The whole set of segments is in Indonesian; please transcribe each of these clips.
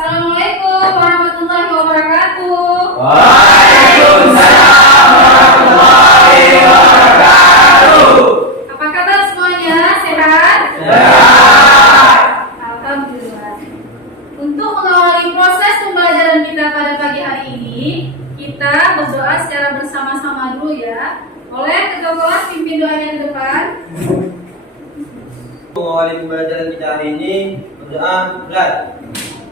Assalamualaikum warahmatullahi wabarakatuh. Waalaikumsalam warahmatullahi wabarakatuh. Apa kabar semuanya? Sehat? Sehat. Alhamdulillah. Untuk mengawali proses pembelajaran kita pada pagi hari ini, kita berdoa secara bersama-sama dulu ya. Oleh ketua kelas pimpin doanya ke depan. Mengawali pembelajaran kita hari ini, berdoa berat.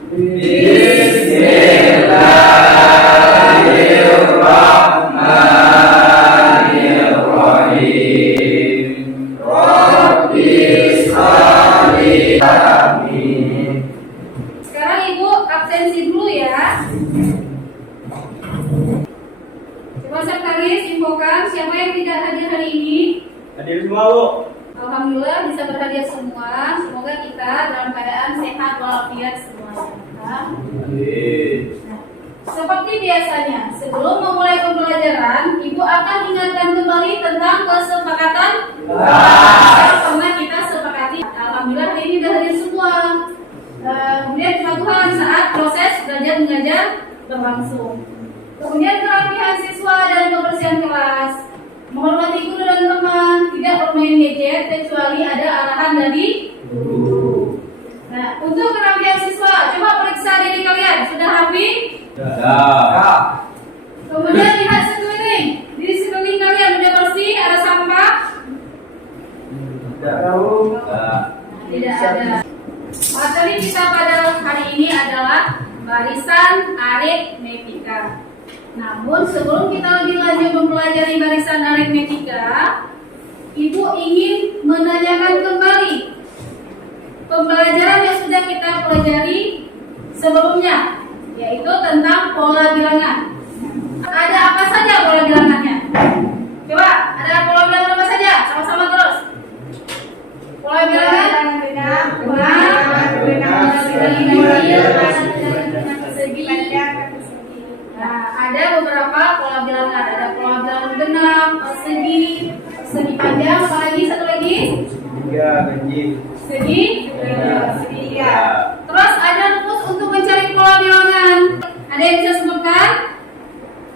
Bismillahirrahmanirrahim. Rabbi sholli amin. Sekarang Ibu absensi dulu ya. Coba sekali simpulkan siapa yang tidak hadir hari ini. Hadir semua, Bu. Alhamdulillah bisa berhadir semua. Semoga kita dalam keadaan sehat walafiat semuanya. Amin. Seperti biasanya, sebelum memulai pembelajaran, Ibu akan ingatkan kembali tentang kesepakatan yang pernah kita sepakati. Alhamdulillah hari ini sudah hadir semua. Kemudian kepatuhan saat proses belajar mengajar berlangsung. Kemudian kerapihan siswa dan kebersihan kelas. Menghormati guru dan teman, tidak bermain gadget kecuali ada arahan dari guru. Nah, untuk kerapihan siswa, coba periksa diri kalian, sudah rapi? Sudah. Kemudian lihat sekeliling, di sekeliling kalian sudah bersih, ada sampah? Tidak ada. Materi kita pada hari ini adalah barisan aritmetika. Namun sebelum kita lebih lanjut mempelajari barisan aritmetika, Ibu ingin menanyakan kembali pembelajaran yang sudah kita pelajari sebelumnya, yaitu tentang pola bilangan. Ada apa saja pola bilangannya? Coba, ada pola bilangan apa saja? Sama-sama terus. Pola bilangan ada beberapa pola bilangan. Ada pola bilangan genap, persegi, persegi panjang, apa lagi? Satu lagi? Segitiga. Terus ada rumus untuk mencari pola bilangan. Ada yang bisa sebutkan?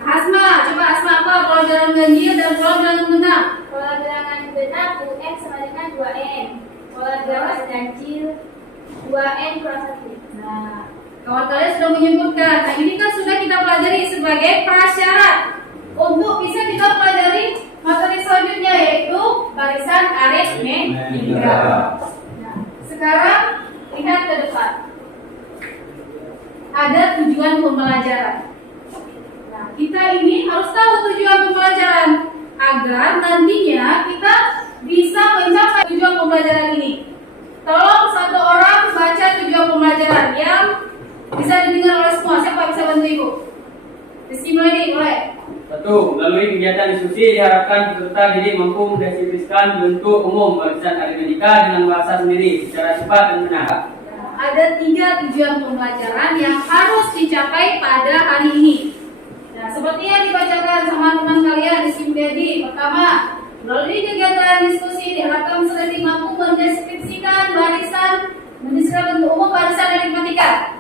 Asma, coba Asma apa pola bilangan ganjil dan pola bilangan genap? Pola bilangan genap UN sama dengan 2N. Pola bilangan ganjil 2N kurang 1. Nah, kawan kalian sudah menyebutkan. Nah, ini kan sudah kita pelajari sebagai prasyarat untuk bisa kita pelajari materi selanjutnya, yaitu barisan aritmetika. Nah, sekarang lihat ke depan. Ada tujuan pembelajaran. Nah, kita ini harus tahu tujuan pembelajaran agar nantinya kita bisa mencapai tujuan pembelajaran ini. Tolong satu orang baca tujuan pembelajaran yang bisa didengar oleh semua. Siapa bisa bantu Ibu? Rizky mulai, boleh. 1. Melalui kegiatan diskusi diharapkan peserta didik mampu mendeskripsikan bentuk umum barisan aritmetika dengan bahasa sendiri secara cepat dan benar. Ada 3 tujuan pembelajaran yang harus dicapai pada hari ini. Nah, seperti yang dibacakan sama teman kalian di Simdedi. Pertama, melalui kegiatan diskusi diharapkan peserta didik mampu mendeskripsikan mendeskripsikan bentuk umum barisan aritmetika.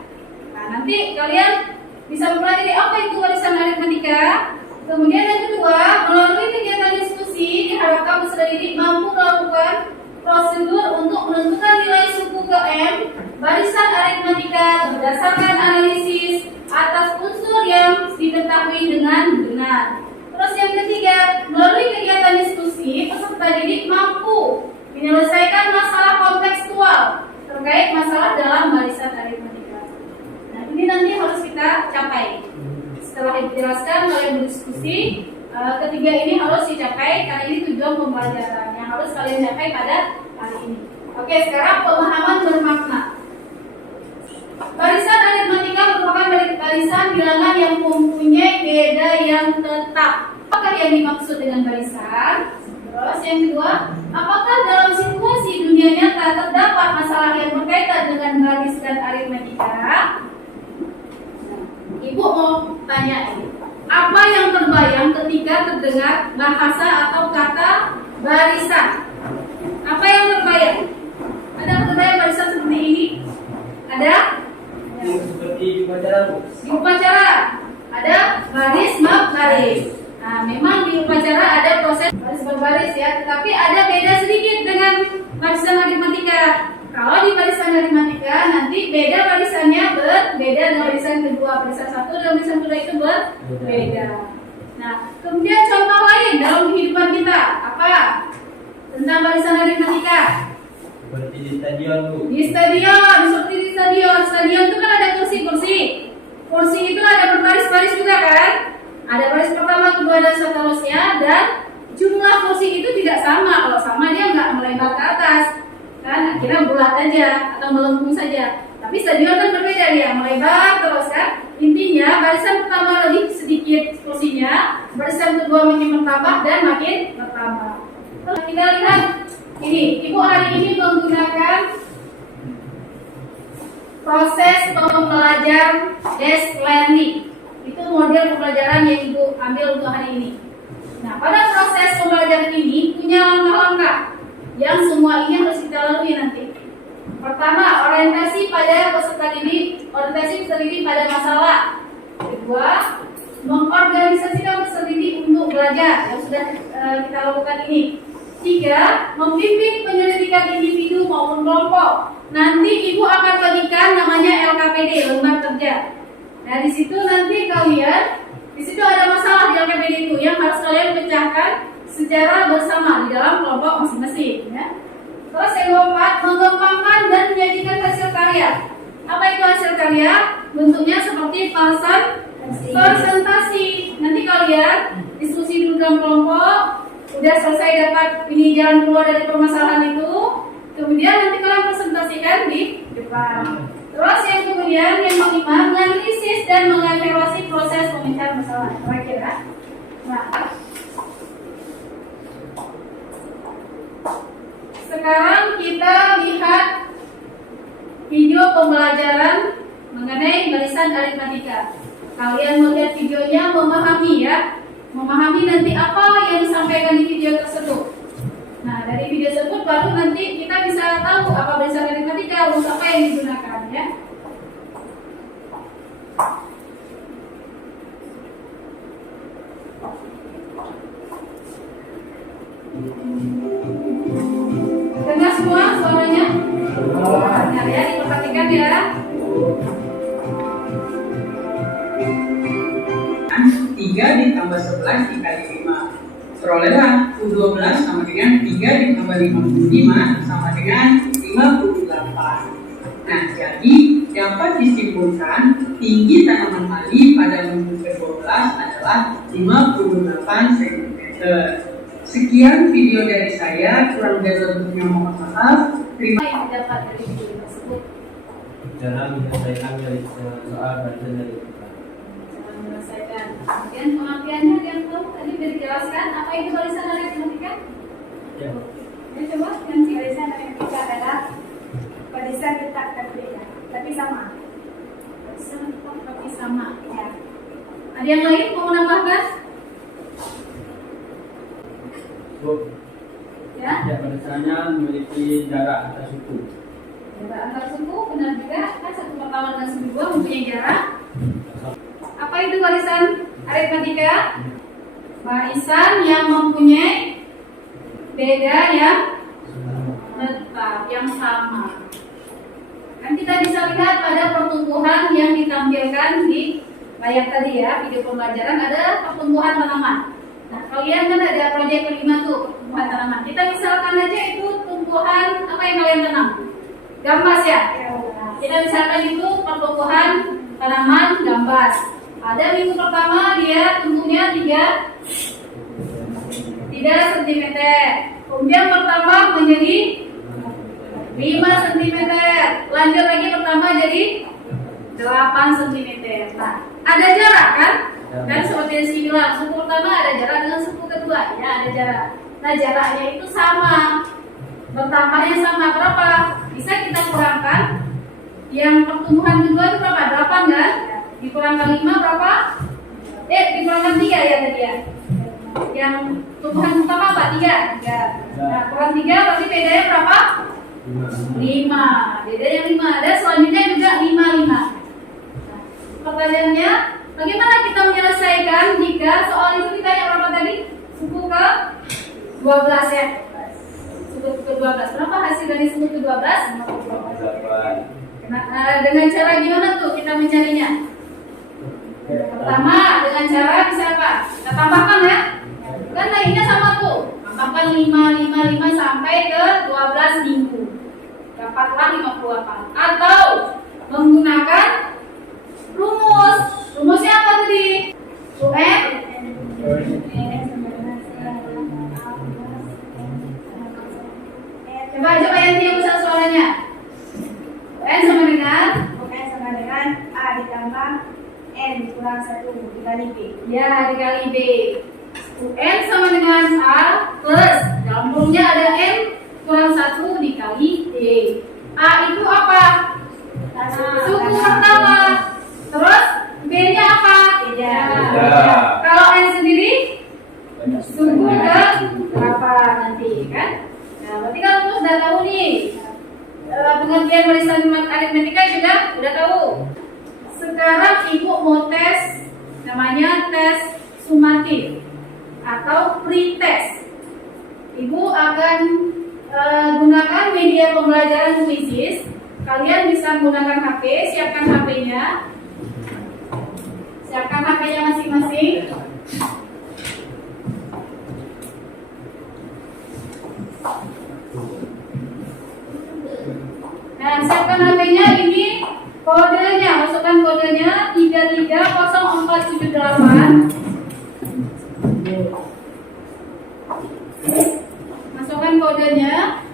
Nah, nanti kalian bisa mempelajari apa itu barisan aritmetika. Kemudian yang kedua, melalui kegiatan diskusi diharapkan peserta didik mampu melakukan prosedur untuk menentukan nilai suku ke M barisan aritmetika berdasarkan analisis atas unsur yang diketahui dengan benar. Terus yang ketiga, melalui kegiatan diskusi peserta didik mampu menyelesaikan masalah kontekstual terkait masalah dalam barisan aritmetika. Nah, ini nanti harus kita capai. Setelah dijelaskan kalian berdiskusi, ketiga ini harus dicapai karena ini tujuan pembelajaran yang harus kalian capai pada hari ini. Oke, sekarang pemahaman bermakna. Barisan aritmetika merupakan barisan bilangan yang mempunyai beda yang tetap. Apakah yang dimaksud dengan barisan? Terus yang kedua, apakah dalam situasi dunia nyata terdapat masalah yang berkaitan dengan barisan aritmetika? Ibu mau tanya ini, apa yang terbayang ketika terdengar bahasa atau kata barisan? Apa yang terbayang? Ada terbayang barisan seperti ini? Ada? seperti di upacara, Bu. Di upacara ada baris baris. Nah, memang di upacara ada proses baris berbaris ya, tetapi ada beda sedikit dengan barisan aritmatika. Kalau di barisan aritmatika nanti beda barisannya berbeda dengan barisan kedua, barisan satu dan barisan kedua itu berbeda. Nah, kemudian contoh lain dalam kehidupan kita apa? Tentang barisan aritmatika. Seperti di stadion, Bu. Di stadion, seperti di stadion. Stadion itu kan ada kursi-kursi. Kursi itu ada berbaris-baris juga kan? Ada baris pertama, kedua, dan seterusnya. Dan jumlah kursi itu tidak sama. Kalau sama dia nggak melebar ke atas, kan? Akhirnya bulat aja atau melengkung saja. Tapi stadion kan berbeda dia, melebar terus kan? Intinya barisan pertama lebih sedikit kursinya, barisan kedua makin bertambah dan makin bertambah. Terus kita lihat ini, Ibu hari ini menggunakan proses pembelajaran desk learning. Itu model pembelajaran yang Ibu ambil untuk hari ini. Nah, pada proses pembelajaran ini punya langkah-langkah yang semua ini harus kita lalui nanti. Pertama, orientasi pada peserta didik, orientasi peserta didik pada masalah. Kedua, mengorganisasikan peserta didik untuk belajar yang sudah kita lakukan ini. Tiga, membimbing penyelidikan individu maupun kelompok. Nanti Ibu akan bagikan namanya LKPD, lembar kerja. Nah, di situ nanti kalian, di situ ada masalah di LKPD itu yang harus kalian pecahkan secara bersama di dalam kelompok masing-masing. Ya. Terus yang keempat, mengembangkan dan menyajikan hasil karya. Apa itu hasil karya? Bentuknya seperti presentasi. Nanti kalian diskusi dulu dalam kelompok. Udah selesai dapat ini jalan keluar dari permasalahan itu, kemudian nanti kalian presentasikan di depan. Terus yang kemudian yang kelima, menganalisis dan mengevaluasi proses pemecahan masalah. Kira-kira. Nah, sekarang kita lihat video pembelajaran mengenai barisan aritmatika. Kalian melihat videonya, memahami ya. Memahami nanti apa yang disampaikan di video tersebut. Nah, dari video tersebut baru nanti kita bisa tahu apa barisan aritmatika, rumus apa yang digunakan ya. Dengar semua suaranya? Benar ya, diperhatikan ya. 3 ditambah 11 dikali 5. Perolehan U12 sama dengan 3 ditambah 55 sama dengan 58. Nah, jadi dapat disimpulkan tinggi tanaman mali pada minggu ke-12 adalah 58 cm. Sekian video dari saya, kurang lebihnya mohon maaf. Terima kasih dapat dari video tersebut. Cara menyelesaikan dari soal barisan dari kita. Menyelesaikan. Kemudian pengertiannya yang tahu tadi sudah dijelaskan apa itu barisan aritmatika? Ya. Ya, coba yang Barisan aritmatika adalah barisan tetap berbeda, tapi sama. barisan tetap tapi sama. Ya. Ada yang lain mau menambahkan? Bu, Ya. Ya, barisannya memiliki jarak antar suku. Jarak antar suku benar juga kan satu pertama dengan suku dua mempunyai jarak. Apa itu barisan aritmatika? Barisan yang mempunyai beda yang tetap, yang sama. Kan kita bisa lihat pada pertumbuhan yang ditampilkan di layar tadi ya, video pembelajaran ada pertumbuhan tanaman. Nah, kalian kan ada proyek kelima tuh, pertumbuhan tanaman. Kita misalkan aja itu tumbuhan apa yang kalian tanam? Gambas ya? Kita misalkan itu pertumbuhan tanaman gambas. Ada minggu pertama dia tumbuhnya 3 cm. Kemudian bertambah menjadi 5 cm. Lanjut lagi bertambah jadi 8 cm. Nah, ada jarak kan? Kan seperti yang saya bilang, suku pertama ada jarak dengan suku kedua. Ya, ada jarak. Nah, jaraknya itu sama. Bertambahnya sama berapa? Bisa kita kurangkan. Yang pertumbuhan kedua itu berapa? 8 kan? Dikurangkan 5 berapa? Dikurangkan 3 ya tadi ya. Yang tumbuhan pertama apa? 3. Nah, kurang 3 berarti bedanya berapa? 5. Bedanya 5. Dan selanjutnya juga 5. Bagaimana kita menyelesaikan jika soal itu kita yang berapa tadi? Suku ke 12 ya. Suku ke 12. Berapa hasil dari suku ke 12? 8. Dengan cara gimana tuh kita mencarinya? Pertama, dengan cara bisa apa? Kita tambahkan ya. Kan lainnya sama tuh. Tambahkan 5 sampai ke 12 minggu. Dapatlah 58. Atau menggunakan rumus. Rumusnya apa tadi? UN. Coba Yanti yang besar suaranya. UN sama dengan UN sama dengan A ditambah N kurang 1 dikali B. ya dikali B. UN sama dengan A plus dalam rumusnya ada N kurang 1 dikali D. A itu apa? Suku pertama. Terus B-nya apa? Beda. Kalau N sendiri suku ke berapa nanti kan? Nah, berarti kan kamu sudah tahu nih. Pengertian barisan aritmetika juga udah tahu. Sekarang ibu mau tes, namanya tes sumatif atau pretest. Ibu akan gunakan media pembelajaran Quizzes. Kalian bisa menggunakan HP, siapkan HP-nya. Siapkan HP-nya masing-masing. Nah, siapkan HP-nya, ini kodenya, masukkan kodenya 330478. Masukkan kodenya.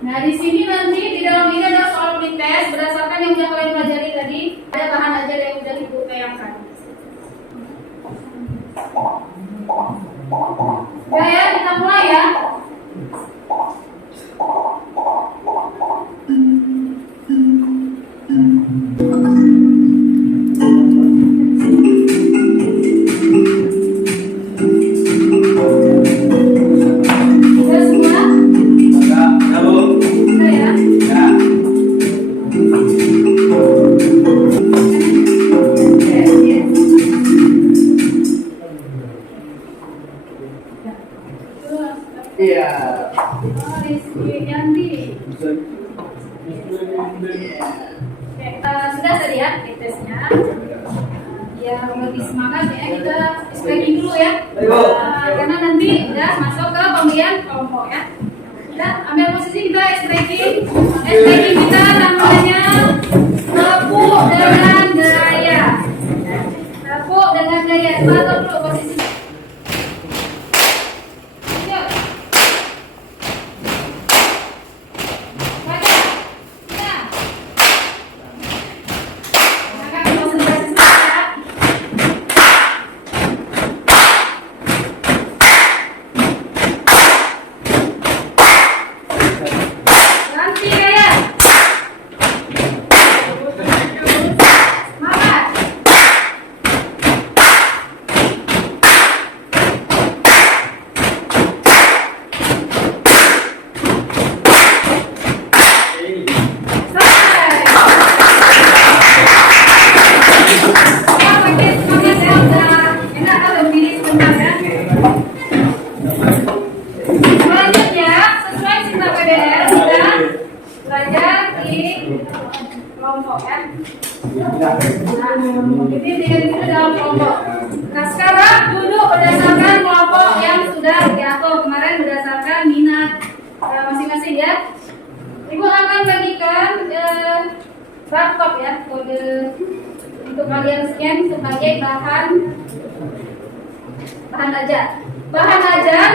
Nah, di sini nanti di dalam ini ada soal pretest berdasarkan yang sudah kalian pelajari tadi. Ada bahan ajar yang sudah ibu tayangkan. Udah ya, kita mulai ya. Udah semua? Udah ya. Iya. Oh, Rizky Yanti. Oke, sudah tadi ya tesnya. Yang lebih semangat ya kita stretching dulu ya. Karena nanti udah masuk ke pemberian kelompok ya. Kita ambil posisi kita stretching. Stretching kita namanya tepuk dengan gaya. Tepuk dengan gaya. Coba atur dulu posisi. Yuk. Baca. Ya. Gunakan konsentrasi sebentar. Ganti gaya. Semangat. Selesai. Ya, makin semangat ya, udah enak kan berdiri sebentar ya. Selanjutnya, sesuai siswa PBL kita belajar di kelompok ya. Jadi itu dalam kelompok. Nah sekarang duduk berdasarkan kelompok yang sudah diatur kemarin berdasarkan minat masing-masing ya. Ibu akan bagikan barcode ya, kode untuk kalian scan sebagai bahan ajar. Bahan ajar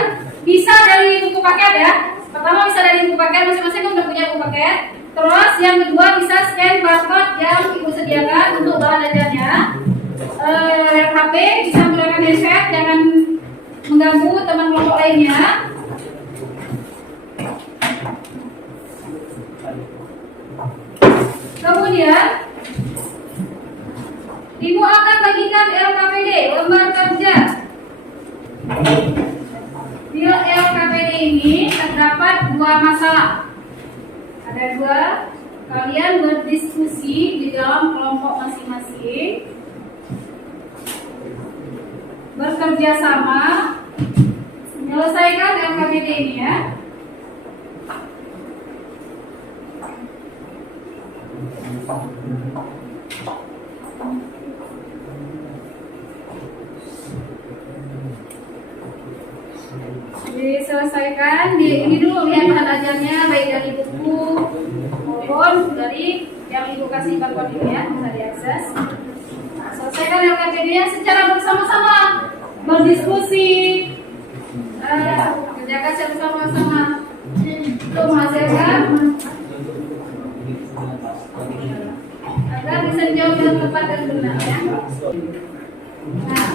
bisa dari buku paket ya. Pertama bisa dari buku paket, masing-masing kan udah punya buku paket. Terus yang kedua bisa scan barcode yang ibu sediakan untuk bahan ajarnya. HP bisa menggunakan headset, jangan mengganggu teman kelompok lainnya. Kemudian ibu akan bagikan LKPD, lembar kerja. Di LKPD ini terdapat dua masalah. Ada dua, kalian berdiskusi di dalam kelompok masing-masing sama menyelesaikan LKPD ini ya. Diselesaikan ini dulu lihat bahan ajarnya baik dari buku maupun dari yang ibu kasih barcode ini ya, bisa diakses. Nah, selesaikan LKPD-nya secara bersama-sama, berdiskusi, kerjakan secara bersama-sama untuk menghasilkan agar bisa dijawab dengan tepat dan benar ya. Nah,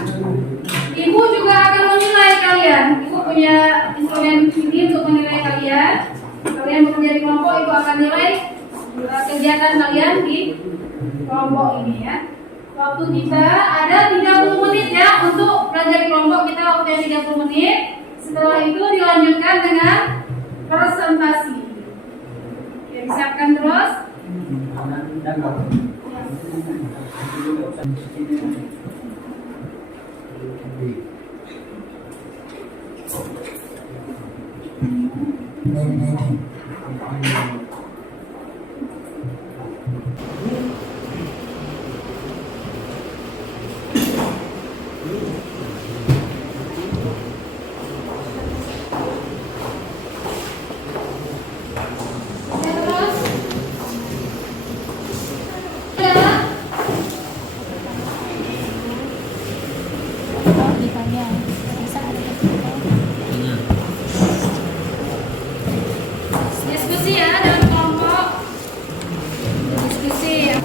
ibu juga akan menilai kalian. Ibu punya instrumen ini untuk menilai kalian. Kalian bekerja di kelompok, ibu akan nilai kegiatan kalian di kelompok ini ya. Waktu tiba ada 30 menit ya untuk belajar di kelompok, kita waktunya 30 menit. Setelah itu dilanjutkan dengan presentasi. Ya, disiapkan terus. Diskusi ya dalam kelompok. Diskusi ya.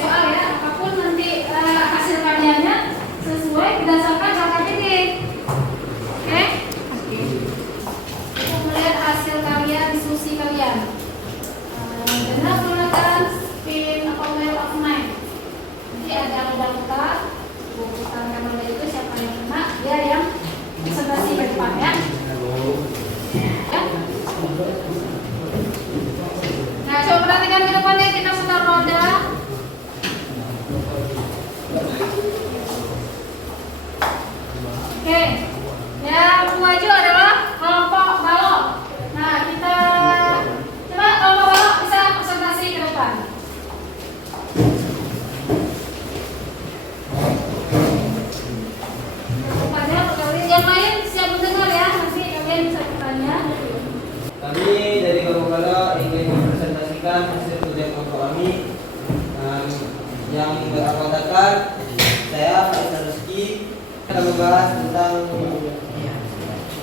Soal ya, apapun nanti hasil karyanya sesuai berdasarkan LKPD. Oke? Kita melihat hasil karya diskusi kalian. Benar menggunakan spin Wheel of Nine. Nanti ada roda-roda, bukan roda itu siapa yang kena, dia yang presentasi ke depan ya. Ya. Nah, coba perhatikan ke depannya, kita putar roda. Oke, yang maju adalah kelompok balok. Nah, kita coba kelompok balok bisa presentasi ke depan. Pada yang lain siap mendengar ya, nanti kalian bisa bertanya. Kami dari kelompok balok ingin mempresentasikan hasil kerja kelompok kami yang berakotakan saya Pak Rizky. Kita membahas tentang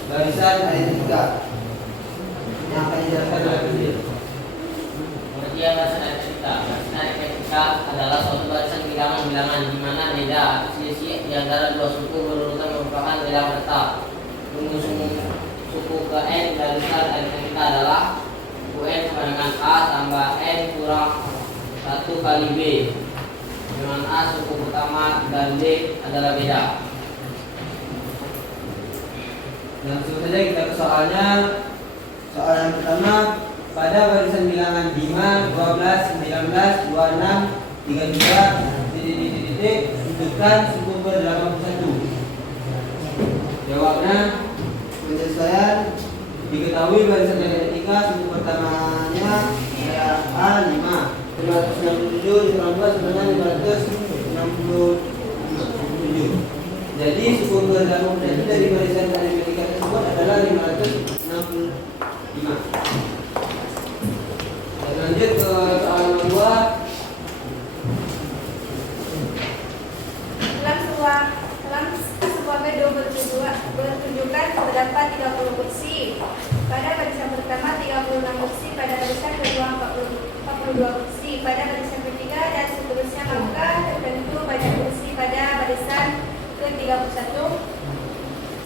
barisan aritmetika yang akan dijelaskan oleh video. Pengertian barisan aritmetika. Barisan aritmetika adalah suatu barisan bilangan-bilangan di mana beda selisih di antara dua suku berurutan merupakan bilangan tetap. Rumus suku ke n barisan aritmetika adalah UN sama dengan A tambah N kurang 1 kali B, dengan A suku pertama dan B adalah beda. Langsung saja kita ke soalnya. Soal yang pertama, pada barisan bilangan 5, 12, 19, 26, 32, titik, tentukan suku ber-81. Jawabnya, penyesuaian diketahui barisan aritmetika suku pertamanya adalah A5. 567 ditambah 567. Jadi suku bergabung dari barisan aritmetika tersebut adalah 565. Lanjut ke soal nomor 2. ke-31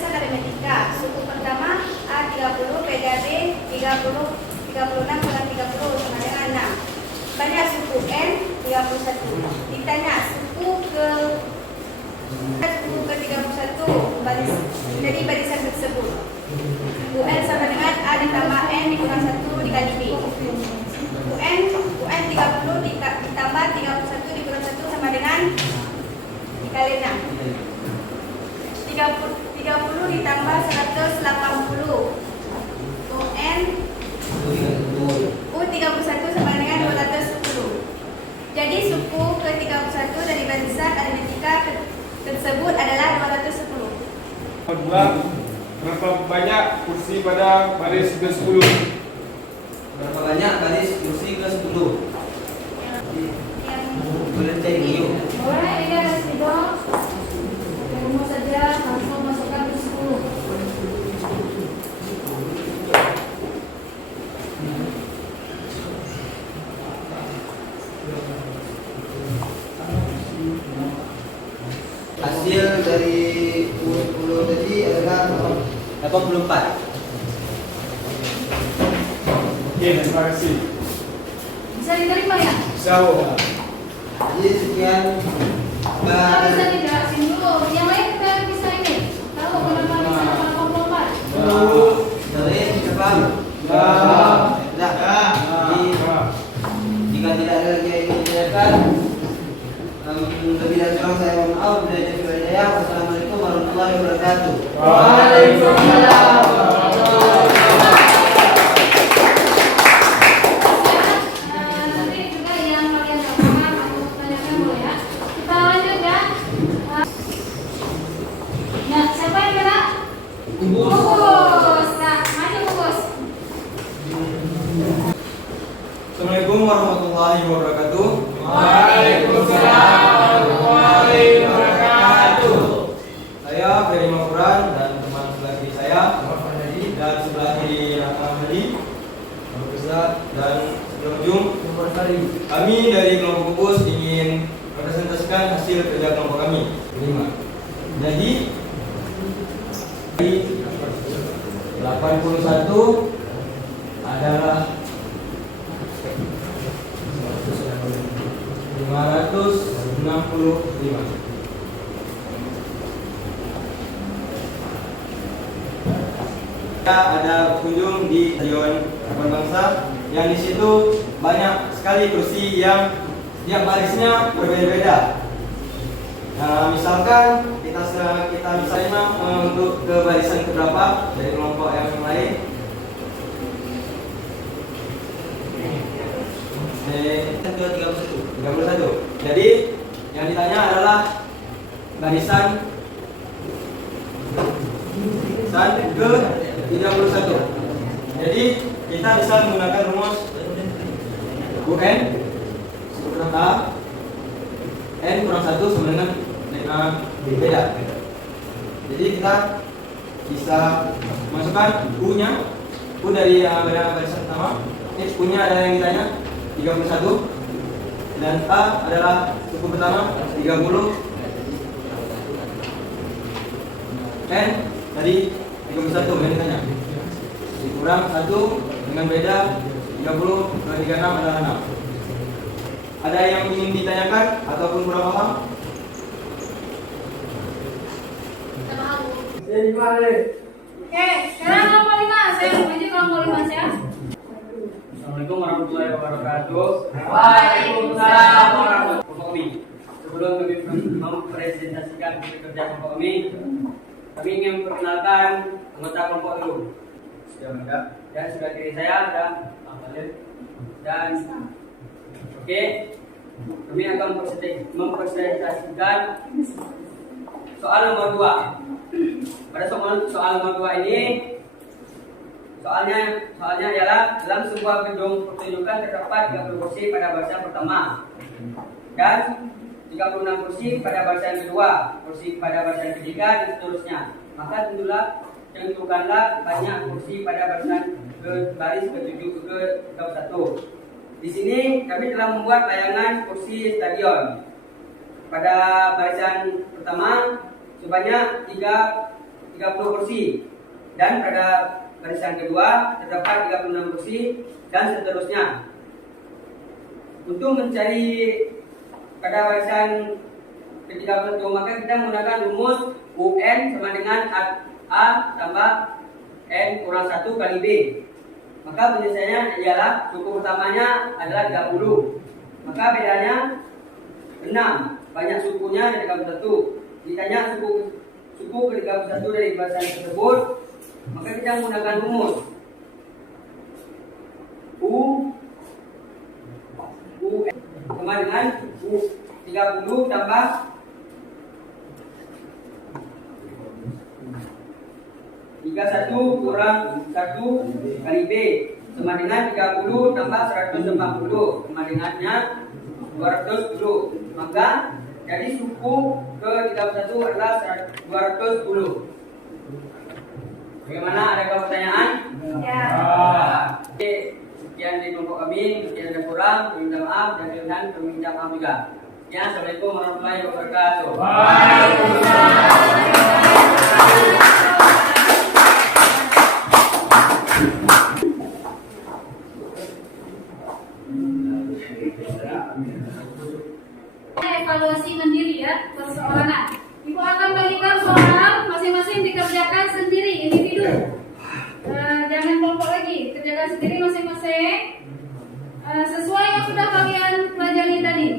aritmetika. Suku pertama A30, PDB 30, 36 kurang 30 sama dengan 6. Banyak suku N 31. Ditanya suku ke-31 dari barisan tersebut. Suku N sama dengan A ditambah N dikurang 1 dikali B. UN 30 ditambah 31 dikurang 1 sama dengan dikali 6. 30 ditambah 180. UN U31 sama dengan 210. Jadi suku ke-31 dari barisan aritmetika tersebut adalah 210. Kedua, berapa banyak kursi pada baris ke-10? Berapa banyak baris kursi ke-10? Yang Boleh cek yuk. Boleh, ini ada spidol. Rumah saja langsung masukkan ke 10. Hasil dari urut 10 tadi adalah 84. Oke, terima kasih. Bisa diterima ya? Bisa, Pak. Jadi sekian Kita bisa dijelasin dulu. Yang lain kita bisa ini. Tahu kenapa bisa 84? dari siapa? Tidak. Jadi jika tidak ada lagi yang ingin ditanyakan, lebih dari kurang saya mohon maaf. Wassalamualaikum warahmatullahi wabarakatuh. Waalaikumsalam. Nanti juga yang kalian nggak paham atau tanyakan boleh ya. Kita lanjut ya. Nah, siapa yang gerak? Bungkus. Nah, maju bungkus. Assalamualaikum warahmatullahi wabarakatuh. Waalaikumsalam warahmatullahi wabarakatuh. Saya Ferry Mafuran dan teman sebelah kiri saya dan sebelah kiri Ahmadi, dan sebelah ujung kami dari kelompok pupus ingin mempresentasikan hasil kerja kelompok kami. Jadi 81 adalah 565. Ada kunjung di Stadion Harapan Bangsa yang di situ banyak sekali kursi yang setiap barisnya berbeda-beda. Nah, misalkan kita misalnya untuk ke barisan keberapa dari kelompok yang lain. Ke 31. Jadi yang ditanya adalah barisan ke 31. Jadi kita bisa menggunakan rumus UN kurang A N kurang 1 sama dengan beda. Jadi kita bisa masukkan U-nya, U dari barisan pertama. U nya ada yang ditanya 31 dan A adalah suku pertama 30. N tadi 31 yang ditanya. Dikurang 1 dengan beda 30 ke 36 adalah 6. Ada yang ingin ditanyakan ataupun kurang paham? Oke, sekarang kelompok 5. Saya maju kelompok 5 ya. Assalamualaikum warahmatullahi wabarakatuh. Waalaikumsalam warahmatullahi wabarakatuh. Sebelum kami mempresentasikan kerja kelompok kami ingin memperkenalkan anggota kelompok dulu. Dan sebelah kiri saya ada Pak Khalid dan oke, kami akan mempresentasikan soal nomor 2. Pada soal nomor 2 ini soalnya adalah dalam sebuah gedung pertunjukan terdapat 30 kursi pada barisan pertama dan 36 kursi pada barisan kedua, kursi pada barisan ketiga dan seterusnya. Maka tentukanlah banyak kursi pada barisan baris ke-7 ke-1. Di sini kami telah membuat bayangan kursi stadion. Pada barisan pertama sebanyak 30 kursi, dan pada barisan kedua terdapat 36 kursi, dan seterusnya. Untuk mencari pada barisan ke-30 maka kita menggunakan rumus UN sama dengan A tambah N kurang 1 kali B. Maka penyelesaiannya ialah suku pertamanya adalah 30. Maka bedanya 6. Banyak sukunya dari 31. Ditanya suku ke-31 dari barisan tersebut, maka kita menggunakan rumus UN sama dengan 30 tambah 31 kurang 1 kali B sama dengan 30 tambah 140 sama dengannya 210. Maka jadi suku ke-31 adalah 210. Bagaimana, adakah pertanyaan? Ya. Oke, sekian di kelompok kami, mungkin ada kurang, minta maaf, dan kami minta maaf juga. Ya, Assalamualaikum warahmatullahi wabarakatuh. Evaluasi mandiri ya, perseorangan. Ibu akan bagikan soal masing-masing dikerjakan sendiri, individu. Jangan kelompok lagi, kerjakan sendiri masing-masing sesuai yang sudah kalian pelajari tadi.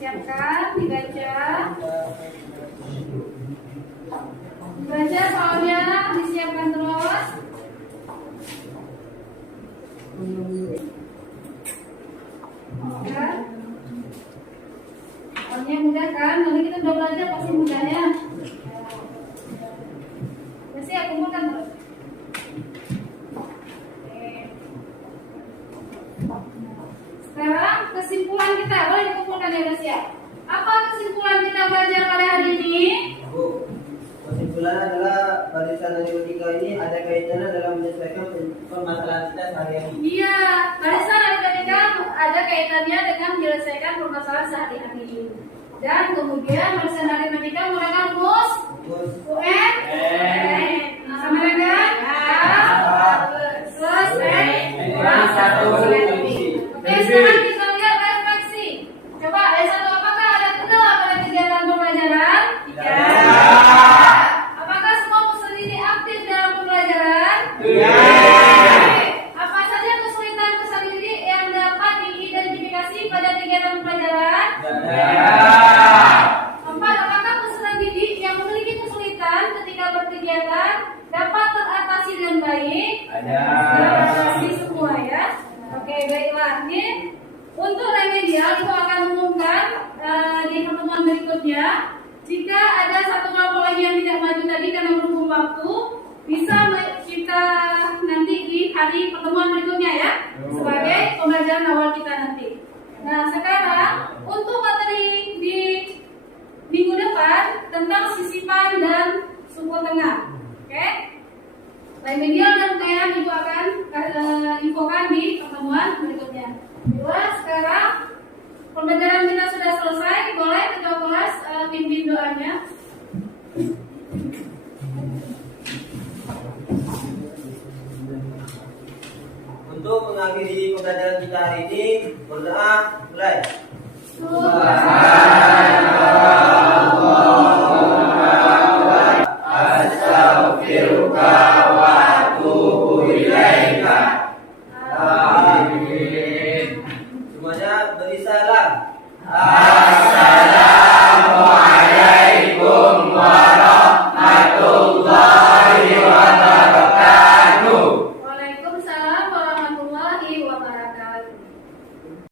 Siapkan, dibaca. Baca soalnya, disiapkan terus. Soalnya mudah kan? Nanti kita udah belajar pasti mudah ya. Pasti aku kumpulkan terus. Sekarang kesimpulan kita, boleh dikumpulkan ya guys ya. Apa kesimpulan kita belajar pada hari ini? Kesimpulan adalah barisan aritmetika ini ada kaitannya dalam menyelesaikan permasalahan kita sehari-hari. Iya, barisan aritmetika ada kaitannya dengan menyelesaikan permasalahan sehari-hari. Dan kemudian barisan aritmetika menggunakan rumus UN sama dengan A plus N kurang 1. Oke, sekarang kita lihat refleksi. Coba ada satu, apakah ada kendala pada kegiatan pembelajaran? Tidak. Apakah semua peserta ini aktif dalam pembelajaran? Tidak. Apa saja kesulitan ini yang dapat diidentifikasi pada kegiatan pembelajaran? Tidak. 4. Apakah peserta didik yang memiliki kesulitan ketika berkegiatan dapat teratasi dengan baik? Ada. Teratasi semua ya. Oke, baiklah. Ini untuk remedial itu akan umumkan di pertemuan berikutnya. Jika ada satu kelompok lagi yang tidak maju tadi karena berhubung waktu, bisa kita nanti di hari pertemuan berikutnya ya, sebagai pembelajaran awal kita nanti. Nah, sekarang untuk materi di minggu depan tentang sisipan dan suku tengah. Oke? Remedial dan UTM Ibu akan infokan di pertemuan berikutnya. Sekarang pembelajaran kita sudah selesai. Boleh ketua kelas pimpin doanya. Untuk mengakhiri pembelajaran kita hari ini, berdoa mulai. Astaghfiruka wa atubu ilaika. Amin. Semuanya beri salam.